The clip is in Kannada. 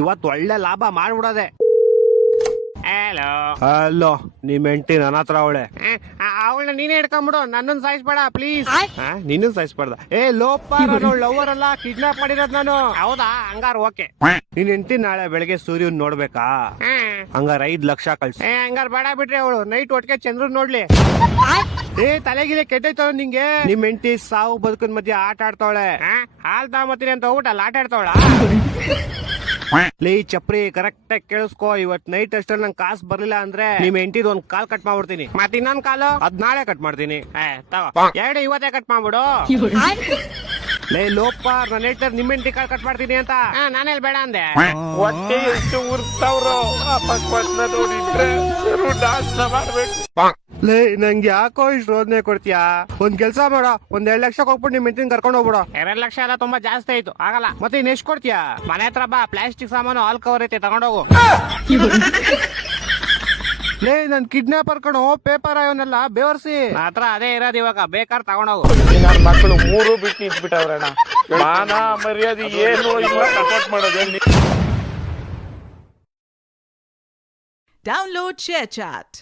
ಇವತ್ತು ಒಳ್ಳೆ ಲಾಭ ಮಾಡ್ಬಿಡೋದೆ. ಹಲೋ ಹಲೋ, ನಿಮ್ ಹೆಂಡತಿ ನನ್ನ ಹತ್ರ ಅವಳೆ. ಅವಳನ್ನ ನೀನೇ ಹಿಡ್ಕೊಂಬಿಡು, ನನ್ನನ್ನು ಸಾಯಿಸ್ಬೇಡ ಪ್ಲೀಸ್. ನಿನ್ನ ಸಾಯಿಸ್ಬಾರ್ದ. ಲೋಪ ಲವರ್ ಅಲ್ಲ, ಕಿಡ್ನಾಪ್ ಮಾಡಿರೋದ್ ನಾನು. ಹೌದಾ, ಹಂಗಾರ ಓಕೆ. ನಿನ್ ಹೆಂಡತಿ ನಾಳೆ ಬೆಳಗ್ಗೆ ಸೂರ್ಯನ್ ನೋಡ್ಬೇಕಾ? ಹಂಗಾರ 5 ಲಕ್ಷ ಕಳ್ಸಿ. ಹಂಗಾರ ಬೇಡ ಬಿಟ್ರಿ, ಅವಳು ನೈಟ್ ಒಟ್ಟಿಗೆ ಚಂದ್ರನ್ ನೋಡ್ಲಿ. ತಲೆಗಿಲೆ ಕೆಟ್ಟೈತವ ನಿಂಗೆ. ನಿಮ್ ಹೆಂಡತಿ ಸಾವು ಬದುಕಿನ ಮಧ್ಯೆ ಆಟ ಆಡ್ತಾವಳೆ. ಹಾಲ್ ತಗೊಂಬತ್ತೀನಿ ಅಂತ ಹೋಗ್ಬಿಟ್ಟು ಆಟ ಆಡ್ತಾವಳ. ಲೇ ಚಪ್ರಿ, ಕರೆಕ್ಟ್ ಆಗಿ ಕೇಳಿಸ್ಕೋ. ಇವತ್ ನೈಟ್ ಅಷ್ಟಲ್ಲಿ ನಂಗೆ ಕಾಸು ಬರ್ಲಿಲ್ಲ ಅಂದ್ರೆ ನಿಮ್ ಹೆಂಡತಿದ್ ಒಂದ್ ಕಾಲ್ ಕಟ್ ಮಾಡ್ಬಿಡ್ತೀನಿ. ಮತ್ ಇನ್ನೊಂದ್ ಕಾಲು ಅದ್ ನಾಳೆ ಕಟ್ ಮಾಡ್ತೀನಿ. ತಗೋ, 2 ಇವತ್ತೇ ಕಟ್ ಮಾಡ್ಬಿಡು. ಲೇ ಲೋಪ, ನನ್ನ ಹೇಳ್ತಾರೆ ನಿಮ್ ಹೆಂಡತಿ ಕಾಲ್ ಕಟ್ ಮಾಡ್ತೀನಿ ಅಂತ. ನಾನೆಲ್ ಬೇಡ ಅಂದೆ. ಹೊಟ್ಟೆ ಎಷ್ಟು ಉರ್ತಾವ್ರೋ, ಅಪಸ್ಮಾತ್ನ ನೋಡಿದ್ರೆ ನಾಶನ ಮಾಡ್ಬೇಕು. ಲೇ ನಂಗೆ ಯಾಕೋ ಇಷ್ಟು ರೋದನೆ ಕೊಡ್ತೀಯಾ? ಒಂದ್ ಕೆಲ್ಸ ಮಾಡೋ, ಒಂದ್ 2 ಲಕ್ಷ ಹೋಗ್ಬಿಟ್ಟು ನಿಮ್ ಹೆಂಡತಿನ ಕರ್ಕೊಂಡು ಹೋಗ್ಬಿಡು. 2 ಲಕ್ಷ ಎಲ್ಲ ತುಂಬಾ ಜಾಸ್ತಿ ಆಯ್ತು, ಆಗಲ್ಲ. ಮತ್ತೆ ಇನ್ ಎಷ್ಟ್ ಕೊಡ್ತೀಯಾ? ಮನೆ ಹತ್ರ ಬಾ, ಪ್ಲಾಸ್ಟಿಕ್ ಸಾಮಾನು ಹಾಲ್ ಕವರ್ ಐತೆ, ತಗೊಂಡೋಗು. ಲೇ ನನ್ ಕಿಡ್ನಾಪರ್ ಕಣೋ, ಪೇಪರ್ ಅವನ್ನೆಲ್ಲ ಬೇವರ್ಸಿ. ಹತ್ರ ಅದೇ ಇರೋದು, ಇವಾಗ ಬೇಕಾದ್ರೆ ತಗೊಂಡೋಗು. ನನ್ನ ಮಕ್ಕಳು 3 ಬಿಟ್ಟು ನಿಂತ್ಬಿಟ್ಟವ್ರಣ್ಣ. ಮಾನ ಮರ್ಯಾದೆ ಏನು ಇಲ್ಲ, ಸಪೋರ್ಟ್ ಮಾಡೋದು. Download ShareChat.